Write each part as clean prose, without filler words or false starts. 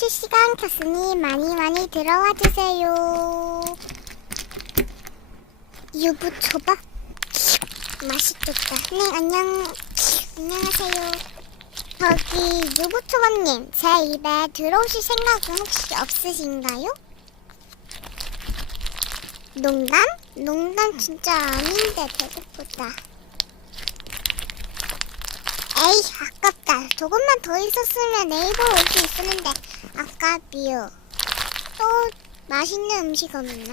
실시간 켰으니 많이 들어와 주세요. 유부초밥 맛있겠다. 네, 안녕하세요. 저기 유부초밥님, 제 입에 들어오실 생각은 혹시 없으신가요? 농담? 농담 진짜 아닌데 배고프다. 에이, 아깝다. 조금만 더 있었으면 네이버 올 수 있었는데 아깝이요. 또 맛있는 음식 없나?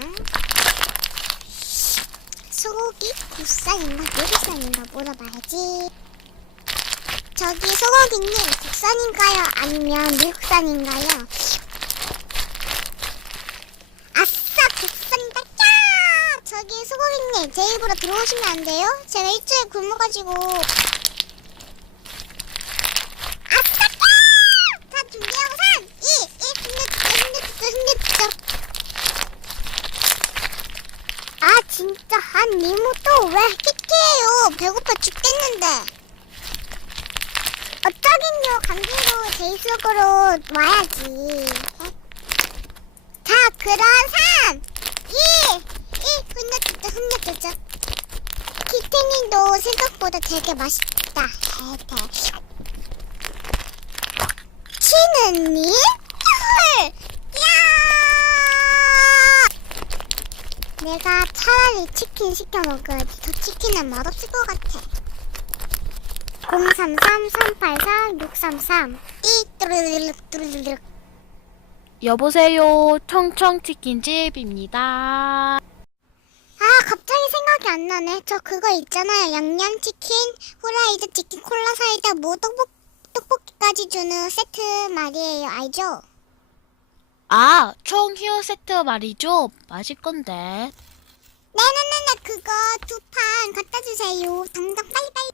소고기? 국산인가 미국산인가 물어봐야지. 저기 소고기님, 국산인가요? 아니면 미국산인가요? 아싸, 국산이다. 야! 저기 소고기님, 제 입으로 들어오시면 안 돼요? 제가 일주일 굶어가지고. 아싸! 야! 자, 준비하고 3, 2, 1, 힘내주죠. 아, 진짜 한 니모 또 왜 키키해요? 배고파 죽겠는데. 어쩌긴요, 강제로 제 속으로 와야지. 자, 그럼 3, 2, 1, 흔들주죠. 키테님도 생각보다 되게 맛있다. 치느님? 헐! 야! 내가 차라리 치킨 시켜 먹어야지. 저 치킨은 맛없을 것 같아. 033-384-633 뚜루루룩. 여보세요, 청청치킨집입니다. 아, 갑자기 생각이 안 나네. 저 그거 있잖아요. 양념치킨, 후라이드 치킨, 콜라 사이다, 뭐 떡볶이까지 주는 세트 말이에요. 알죠? 아, 청휴 세트 말이죠? 맛있건데. 네네네네, 그거 2판 갖다 주세요. 당장 빨리빨리.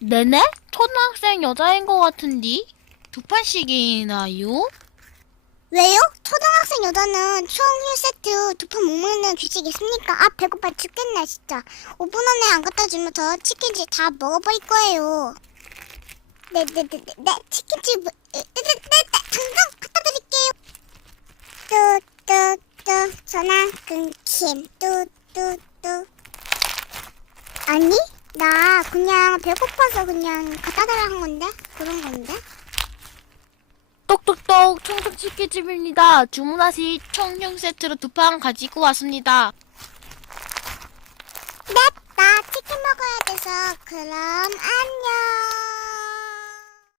네네? 초등학생 여자인 것 같은디? 2판씩이나요? 왜요? 초등학생 여자는 청휴 세트 2판 못 먹는 규칙이 있습니까? 아, 배고파 죽겠네 진짜. 5분 안에 안 갖다 주면 저 치킨집 다 먹어버릴 거예요. 네, 치킨집 당장 갖다 드릴게요. 뚜뚜뚜 전화 끊김. 뚜뚜뚜. 아니, 나 그냥 배고파서 그냥 갖다 달라는 건데? 그런 건데? 똑똑똑, 청청치킨집입니다. 주문하신 청휴 세트로 2판 가지고 왔습니다. 네, 나 치킨 먹어야 돼서 그럼